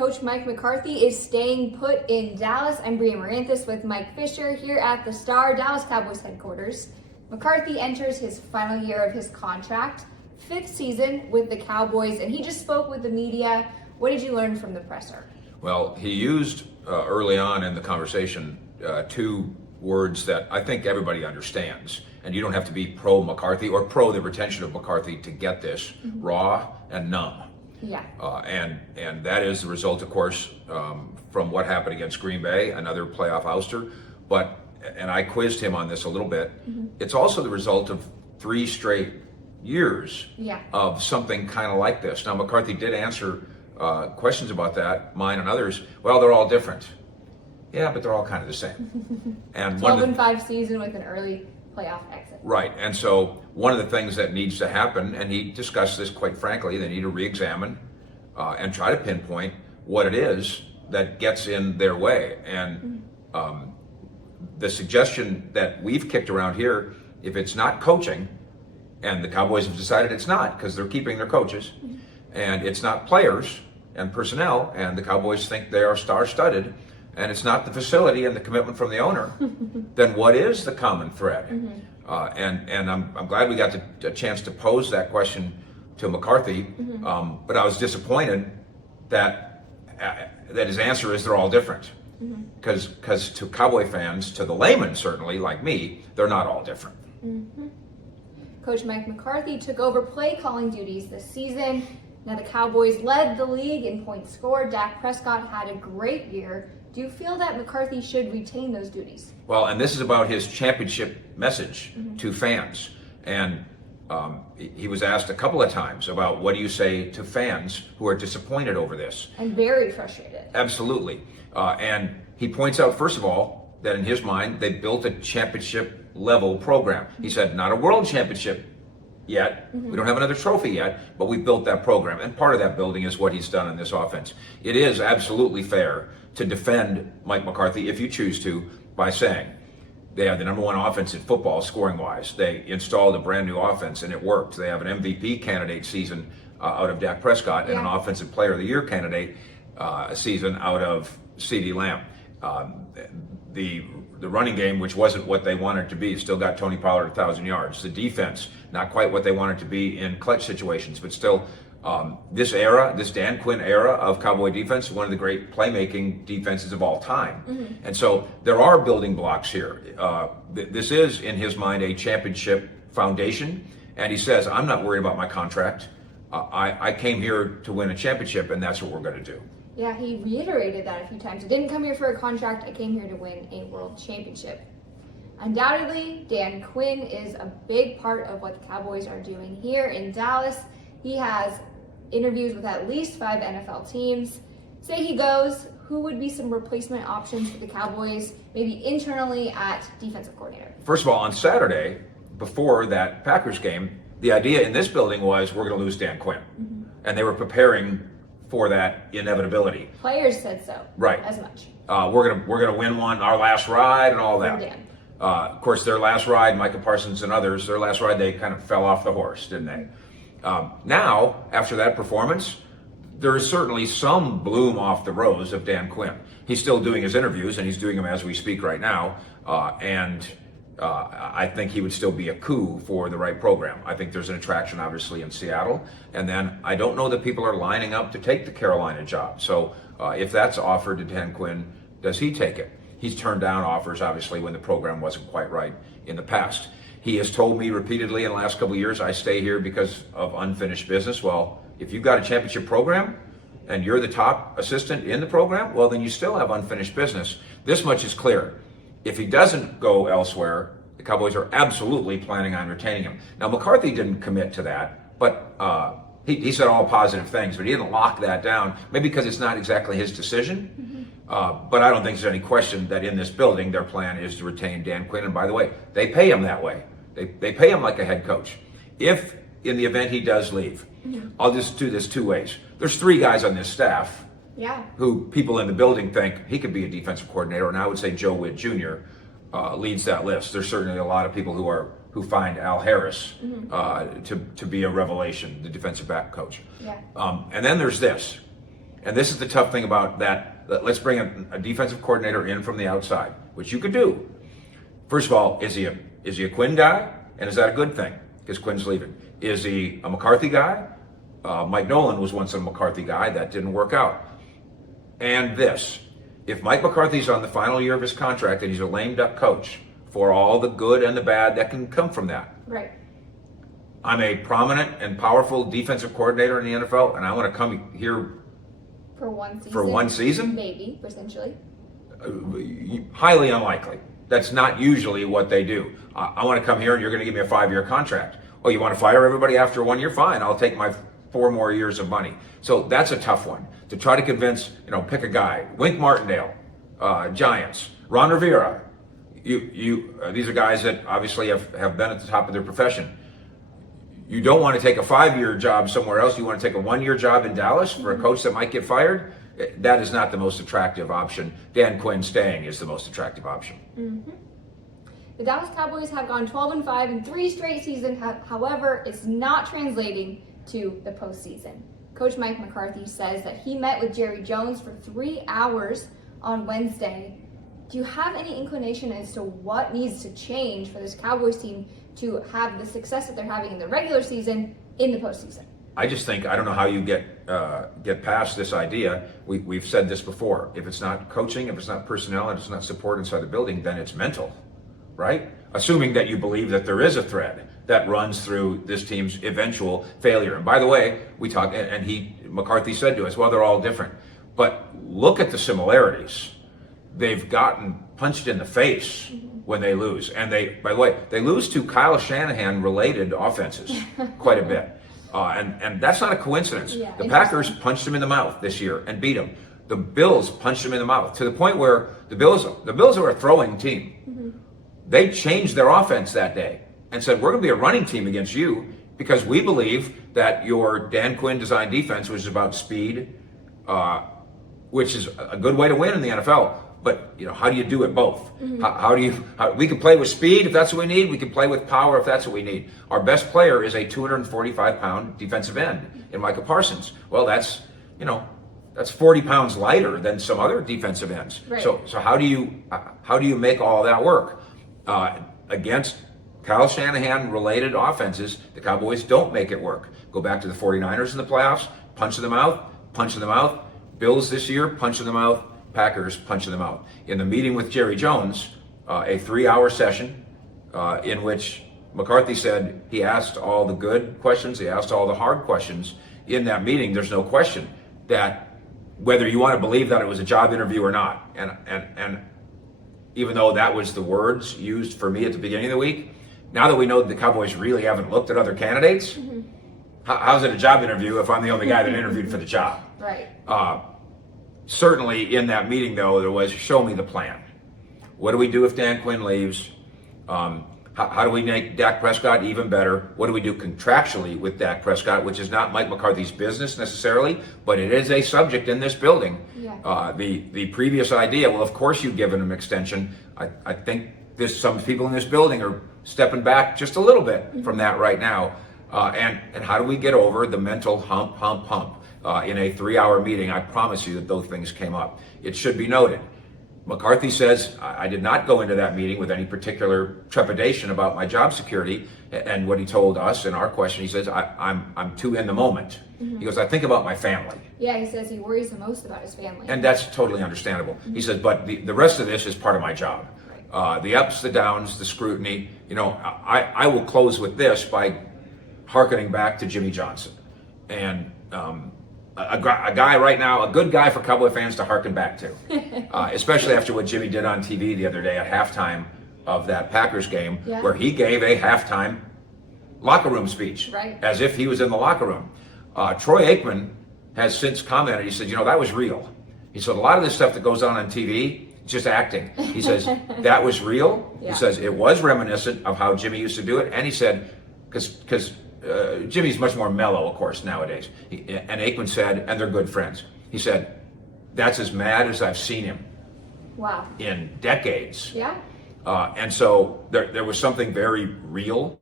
Coach Mike McCarthy is staying put in Dallas. I'm Bria Maranthus with Mike Fisher here at the Star, Dallas Cowboys headquarters. McCarthy enters his final year of his contract, 5th season with the Cowboys, and he just spoke with the media. What did you learn from the presser? Well, he used early on in the conversation two words that I think everybody understands. And you don't have to be pro McCarthy or pro the retention of McCarthy to get this. Raw and numb. Yeah. And that is the result, of course, from what happened against Green Bay, another playoff ouster. And I quizzed him on this a little bit. It's also the result of 3 straight years of something kind of like this. Now, McCarthy did answer questions about that, mine and others. Well, they're all different. Yeah, but they're all kind of the same. And 12-5 season with an early playoff exit. Right, and so one of the things that needs to happen, and he discussed this quite frankly, they need to re-examine and try to pinpoint what it is that gets in their way. And the suggestion that we've kicked around here, if it's not coaching, and the Cowboys have decided it's not because they're keeping their coaches, and it's not players and personnel, and the Cowboys think they are star-studded, and it's not the facility and the commitment from the owner, then what is the common thread? And I'm glad we got a chance to pose that question to McCarthy, but I was disappointed that his answer is they're all different. Because to Cowboy fans, to the layman certainly, like me, they're not all different. Coach Mike McCarthy took over play calling duties this season. Now the Cowboys led the league in points scored. Dak Prescott had a great year. Do you feel that McCarthy should retain those duties? Well, and this is about his championship message to fans. And he was asked a couple of times about what do you say to fans who are disappointed over this? And very frustrated. Absolutely. And he points out, first of all, that in his mind, they built a championship level program. He said, not a world championship yet. We don't have another trophy yet, but we built that program. And part of that building is what he's done in this offense. It is absolutely fair to defend Mike McCarthy, if you choose to, by saying they have the number 1 offense in football scoring-wise. They installed a brand new offense and it worked. They have an MVP candidate season out of Dak Prescott and an Offensive Player of the Year candidate season out of CeeDee Lamb. The running game, which wasn't what they wanted to be, still got Tony Pollard 1,000 yards. The defense, not quite what they wanted to be in clutch situations, but still this era, this Dan Quinn era of Cowboy defense, one of the great playmaking defenses of all time. And so there are building blocks here. This is, in his mind, a championship foundation. And he says, I'm not worried about my contract. I came here to win a championship, and that's what we're going to do. Yeah, he reiterated that a few times. I didn't come here for a contract. I came here to win a world championship. Undoubtedly, Dan Quinn is a big part of what the Cowboys are doing here in Dallas. He has interviews with at least 5 NFL teams. Say he goes, who would be some replacement options for the Cowboys, maybe internally at defensive coordinator? First of all, on Saturday, before that Packers game, the idea in this building was we're going to lose Dan Quinn. And they were preparing for that inevitability. Players said so. Right. As much. We're gonna win one, our last ride, and all that. Dan. Of course, their last ride, Micah Parsons and others, their last ride, they kind of fell off the horse, didn't they? Now, after that performance, there is certainly some bloom off the rose of Dan Quinn. He's still doing his interviews, and he's doing them as we speak right now. I think he would still be a coup for the right program. I think there's an attraction, obviously, in Seattle. And then I don't know that people are lining up to take the Carolina job. So if that's offered to Dan Quinn, does he take it? He's turned down offers, obviously, when the program wasn't quite right in the past. He has told me repeatedly in the last couple of years, I stay here because of unfinished business. Well, if you've got a championship program and you're the top assistant in the program, well, then you still have unfinished business. This much is clear. If he doesn't go elsewhere, the Cowboys are absolutely planning on retaining him. Now, McCarthy didn't commit to that, but he said all positive things, but he didn't lock that down, maybe because it's not exactly his decision. But I don't think there's any question that in this building, their plan is to retain Dan Quinn. And by the way, they pay him that way. They pay him like a head coach. If, in the event he does leave, I'll just do this 2 ways. There's 3 guys on this staff who people in the building think he could be a defensive coordinator, and I would say Joe Witt Jr. Leads that list. There's certainly a lot of people who find Al Harris to be a revelation, the defensive back coach. And then there's this. And this is the tough thing about that. Let's bring a defensive coordinator in from the outside, which you could do. First of all, is he a Quinn guy? And is that a good thing? Because Quinn's leaving. Is he a McCarthy guy? Mike Nolan was once a McCarthy guy. That didn't work out. And this, if Mike McCarthy's on the final year of his contract and he's a lame duck coach, for all the good and the bad that can come from that. Right. I'm a prominent and powerful defensive coordinator in the NFL, and I want to come here For one season. for one season? Maybe, potentially. Highly unlikely. That's not usually what they do. I want to come here and you're going to give me a 5-year contract. Oh, you want to fire everybody after 1 year? Fine, I'll take my 4 more years of money. So that's a tough one. To try to convince, pick a guy. Wink Martindale, Giants. Ron Rivera. These are guys that obviously have been at the top of their profession. You don't want to take a 5-year job somewhere else. You want to take a 1-year job in Dallas for a coach that might get fired. That is not the most attractive option. Dan Quinn staying is the most attractive option. Mm-hmm. The Dallas Cowboys have gone 12-5 in 3 straight seasons. However, it's not translating to the postseason. Coach Mike McCarthy says that he met with Jerry Jones for 3 hours on Wednesday. Do you have any inclination as to what needs to change for this Cowboys team to have the success that they're having in the regular season in the postseason? I just think, I don't know how you get past this idea. We've said this before. If it's not coaching, if it's not personnel, and it's not support inside the building, then it's mental, right? Assuming that you believe that there is a thread that runs through this team's eventual failure. And by the way, we talked, and McCarthy said to us, well, they're all different. But look at the similarities. They've gotten punched in the face when they lose. And by the way, they lose to Kyle Shanahan related offenses quite a bit. And that's not a coincidence. Yeah, the Packers punched them in the mouth this year and beat them. The Bills punched them in the mouth to the point where the Bills are a throwing team. Mm-hmm. They changed their offense that day and said, we're going to be a running team against you because we believe that your Dan Quinn designed defense, which is about speed, which is a good way to win in the NFL. But how do you do it both? Mm-hmm. We can play with speed if that's what we need. We can play with power if that's what we need. Our best player is a 245-pound defensive end in Micah Parsons. Well, that's 40 pounds lighter than some other defensive ends. Right. So how do you make all that work against Kyle Shanahan related offenses? The Cowboys don't make it work. Go back to the 49ers in the playoffs, punch in the mouth. Bills this year, punch in the mouth. Packers punching them out. In the meeting with Jerry Jones, a 3-hour session in which McCarthy said he asked all the good questions, he asked all the hard questions. In that meeting, there's no question that whether you want to believe that it was a job interview or not, and even though that was the words used for me at the beginning of the week, now that we know that the Cowboys really haven't looked at other candidates, how's it a job interview if I'm the only guy that interviewed for the job? Right. Certainly in that meeting, though, there was show me the plan. What do we do if Dan Quinn leaves? How do we make Dak Prescott even better? What do we do contractually with Dak Prescott, which is not Mike McCarthy's business necessarily, but it is a subject in this building. Yeah. The previous idea, well, of course you've given him extension. I think some people in this building are stepping back just a little bit from that right now. And how do we get over the mental hump? In a 3-hour meeting, I promise you that those things came up. It should be noted. McCarthy says, I did not go into that meeting with any particular trepidation about my job security. And what he told us in our question, he says, I'm too in the moment. Mm-hmm. He goes, I think about my family. Yeah, he says he worries the most about his family. And that's totally understandable. Mm-hmm. He says, but the rest of this is part of my job. Right. The ups, the downs, the scrutiny. I will close with this by hearkening back to Jimmy Johnson. And a guy right now, a good guy for Cowboy fans to hearken back to, especially after what Jimmy did on TV the other day at halftime of that Packers game, where he gave a halftime locker room speech, as if he was in the locker room. Troy Aikman has since commented, he said, that was real. He said, a lot of this stuff that goes on TV, it's just acting. He says, that was real. Yeah. He says, it was reminiscent of how Jimmy used to do it. And he said, because Jimmy's much more mellow, of course, nowadays. And Aikman said, and they're good friends. He said, that's as mad as I've seen him. Wow. In decades. Yeah. And so there was something very real